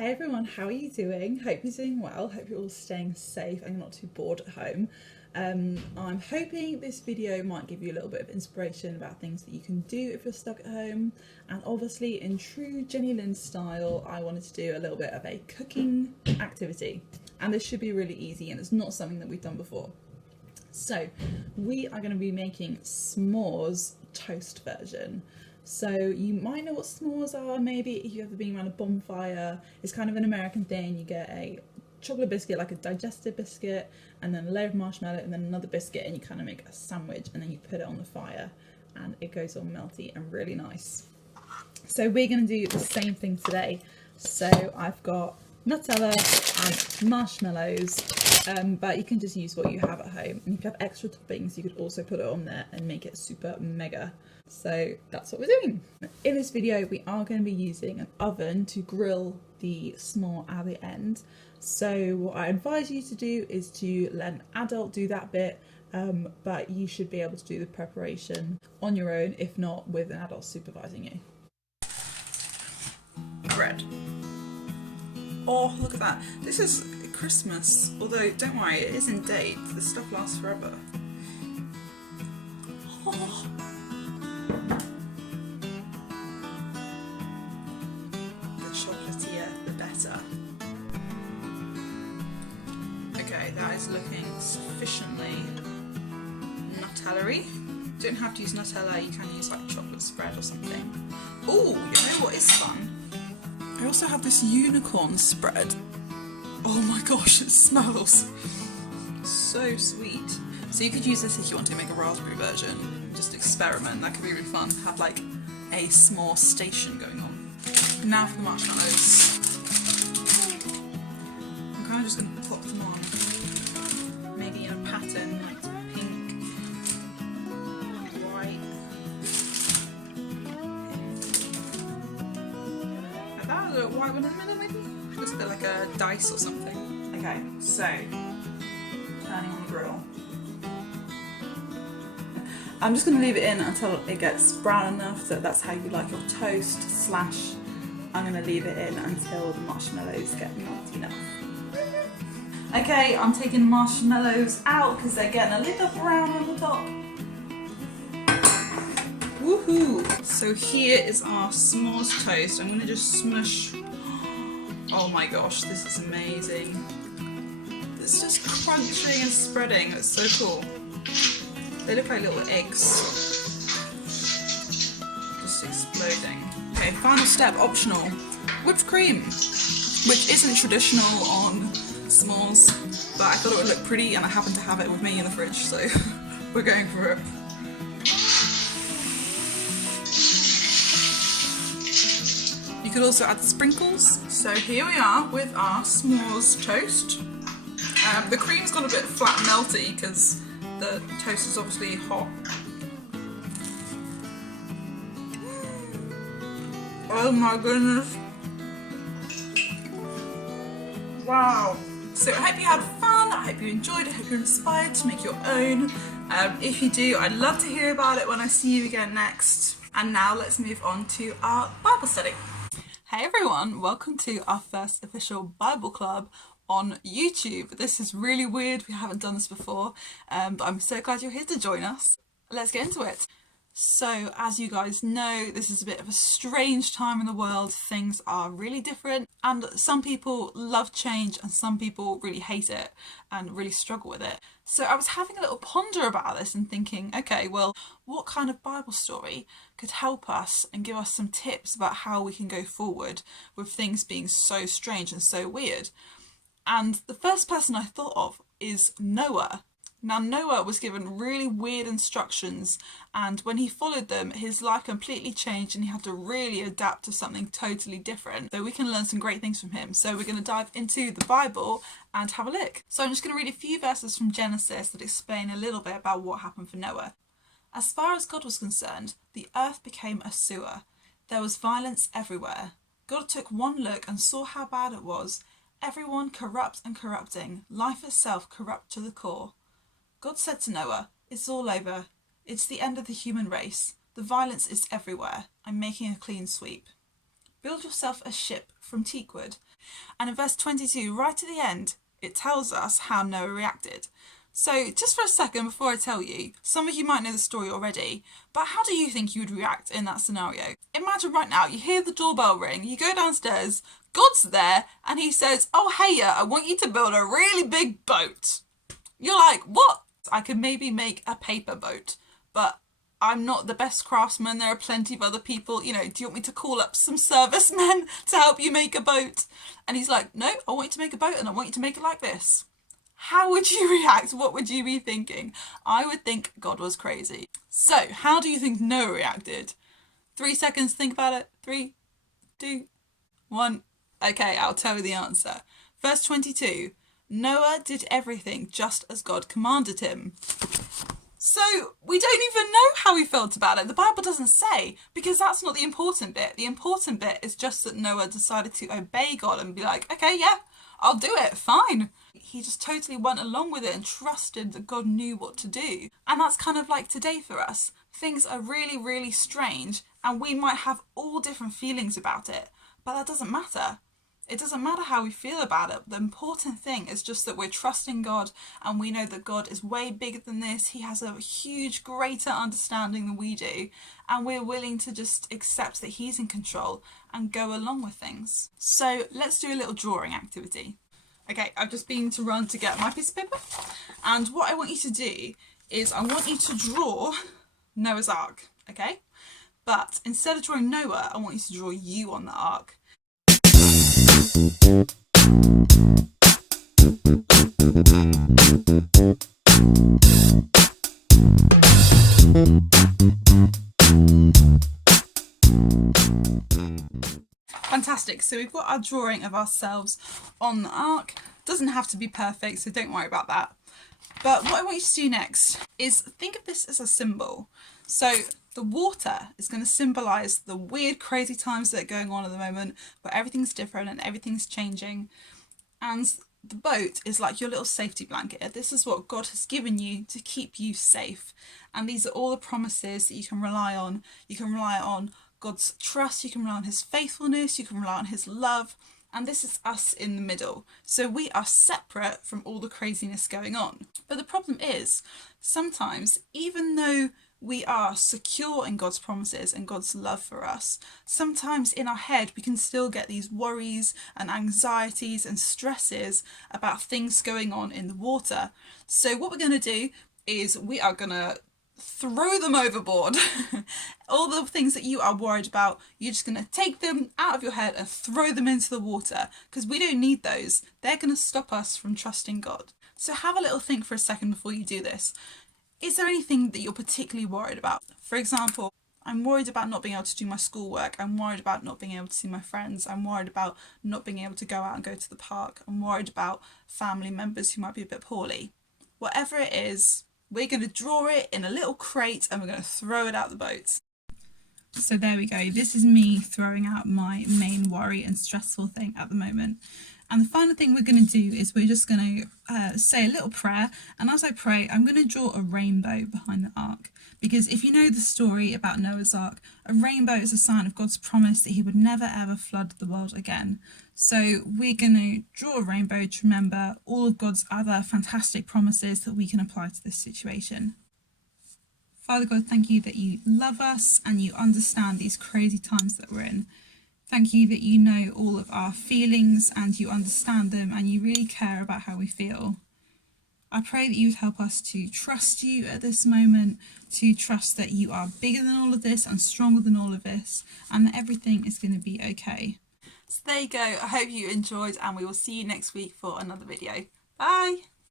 Hey everyone, how are you doing? Hope you're doing well. Hope you're all staying safe and you're not too bored at home. I'm hoping this video might give you a little bit of inspiration about things that you can do if you're stuck at home. And obviously, in true Jenny Lind style, I wanted to do a little bit of a cooking activity. And this should be really easy and it's not something that we've done before. So we are going to be making s'mores toast version. So you might know what s'mores are, maybe if you've ever been around a bonfire. It's kind of an American thing. You get a chocolate biscuit, like a digestive biscuit, and then a layer of marshmallow, and then another biscuit, and you kind of make a sandwich, and then you put it on the fire, and it goes all melty and really nice. So we're going to do the same thing today. So I've got Nutella and marshmallows, but you can just use what you have at home. And if you have extra toppings, you could also put it on there and make it super mega. So that's what we're doing. In this video, we are going to be using an oven to grill the s'more at the end. So what I advise you to do is to let an adult do that bit, but you should be able to do the preparation on your own, if not with an adult supervising you. Bread. Oh, look at that. This is Christmas, although don't worry, it is in date. This stuff lasts forever. Oh. The chocolatier, the better. Okay, that is looking sufficiently Nutella-y. Don't have to use Nutella, you can use like chocolate spread or something. Oh, you know what is fun? I also have this unicorn spread. Oh my gosh, it smells so sweet. So you could use this if you want to make a raspberry version. Just experiment, that could be really fun. Have like a s'more station going on. Now for the marshmallows. I'm kind of just going to pop them on. Maybe in a pattern, like pink, white. Like that, a little white one in the middle maybe? Just a bit like a dice or something. Okay, so turning on the grill. I'm just going to leave it in until it gets brown enough that that's how you like your toast, slash I'm going to leave it in until the marshmallows get melty enough. Okay, I'm taking marshmallows out because they're getting a little brown on the top. Woohoo! So here is our s'mores toast. I'm going to just smush. Oh my gosh, this is amazing. It's just crunching and spreading. It's so cool. They look like little eggs. Just exploding. Okay, final step, optional. Whipped cream, which isn't traditional on s'mores, but I thought it would look pretty and I happen to have it with me in the fridge, so we're going for it. You could also add sprinkles. So here we are with our s'mores toast. The cream's gone a bit flat and melty because the toast is obviously hot. Oh my goodness. Wow. So I hope you had fun, I hope you enjoyed it, I hope you're inspired to make your own. If you do, I'd love to hear about it when I see you again next. And now let's move on to our Bible study. Hey everyone, welcome to our first official Bible club on YouTube. This is really weird, we haven't done this before, but I'm so glad you're here to join us. Let's get into it. So as you guys know, this is a bit of a strange time in the world. Things are really different and some people love change and some people really hate it and really struggle with it. So I was having a little ponder about this and thinking, okay, well, what kind of Bible story could help us and give us some tips about how we can go forward with things being so strange and so weird? And the first person I thought of is Noah. Now Noah was given really weird instructions and when he followed them his life completely changed and he had to really adapt to something totally different. So we can learn some great things from him. So we're going to dive into the Bible and have a look. So I'm just going to read a few verses from Genesis that explain a little bit about what happened for Noah. As far as God was concerned, the earth became a sewer. There was violence everywhere. God took one look and saw how bad it was. Everyone corrupt and corrupting, life itself corrupt to the core. God said to Noah, "It's all over. It's the end of the human race. The violence is everywhere. I'm making a clean sweep." build yourself a ship from teak wood. And in verse 22, right at the end, it tells us how Noah reacted. So just for a second before I tell you, some of you might know the story already, but how do you think you would react in that scenario? Imagine right now, you hear the doorbell ring, you go downstairs, God's there, and he says, oh hey, I want you to build a really big boat. You're like, what? I could maybe make a paper boat, but I'm not the best craftsman. There are plenty of other people. You know, do you want me to call up some servicemen to help you make a boat? And he's like, no, I want you to make a boat and I want you to make it like this. How would you react? What would you be thinking? I would think God was crazy. So how do you think Noah reacted? 3 seconds, think about it. 3, 2, 1. Okay, I'll tell you the answer. Verse 22. Noah did everything just as God commanded him. So we don't even know how he felt about it. The Bible doesn't say, because that's not the important bit. The important bit is just that Noah decided to obey God and be like, okay, yeah, I'll do it, fine. He just totally went along with it and trusted that God knew what to do. And that's kind of like today for us. Things are really, really strange and we might have all different feelings about it, but that doesn't matter. It doesn't matter how we feel about it. The important thing is just that we're trusting God and we know that God is way bigger than this. He has a huge, greater understanding than we do. And we're willing to just accept that he's in control and go along with things. So let's do a little drawing activity. Okay, I've just been to run to get my piece of paper. And what I want you to do is I want you to draw Noah's Ark, okay? But instead of drawing Noah, I want you to draw you on the Ark. Fantastic, so we've got our drawing of ourselves on the Ark. Doesn't have to be perfect, so don't worry about that. But what I want you to do next is think of this as a symbol. So the water is going to symbolise the weird, crazy times that are going on at the moment, where everything's different and everything's changing. And the boat is like your little safety blanket. This is what God has given you to keep you safe. And these are all the promises that you can rely on. You can rely on God's trust, you can rely on his faithfulness, you can rely on his love. And this is us in the middle. So we are separate from all the craziness going on. But the problem is, sometimes, even though we are secure in God's promises and God's love for us, sometimes in our head we can still get these worries and anxieties and stresses about things going on in the water. So what we're going to do is we are going to throw them overboard. All the things that you are worried about, you're just going to take them out of your head and throw them into the water, because we don't need those. They're going to stop us from trusting God. So have a little think for a second before you do this. Is there anything that you're particularly worried about? For example, I'm worried about not being able to do my schoolwork. I'm worried about not being able to see my friends. I'm worried about not being able to go out and go to the park. I'm worried about family members who might be a bit poorly. Whatever it is, we're going to draw it in a little crate and we're going to throw it out the boat. So there we go. This is me throwing out my main worry and stressful thing at the moment. And the final thing we're going to do is we're just going to say a little prayer. And as I pray, I'm going to draw a rainbow behind the ark. Because if you know the story about Noah's Ark, a rainbow is a sign of God's promise that he would never ever flood the world again. So we're going to draw a rainbow to remember all of God's other fantastic promises that we can apply to this situation. Father God, thank you that you love us and you understand these crazy times that we're in. Thank you that you know all of our feelings and you understand them and you really care about how we feel. I pray that you would help us to trust you at this moment, to trust that you are bigger than all of this and stronger than all of this, and that everything is going to be okay. So there you go. I hope you enjoyed and we will see you next week for another video. Bye!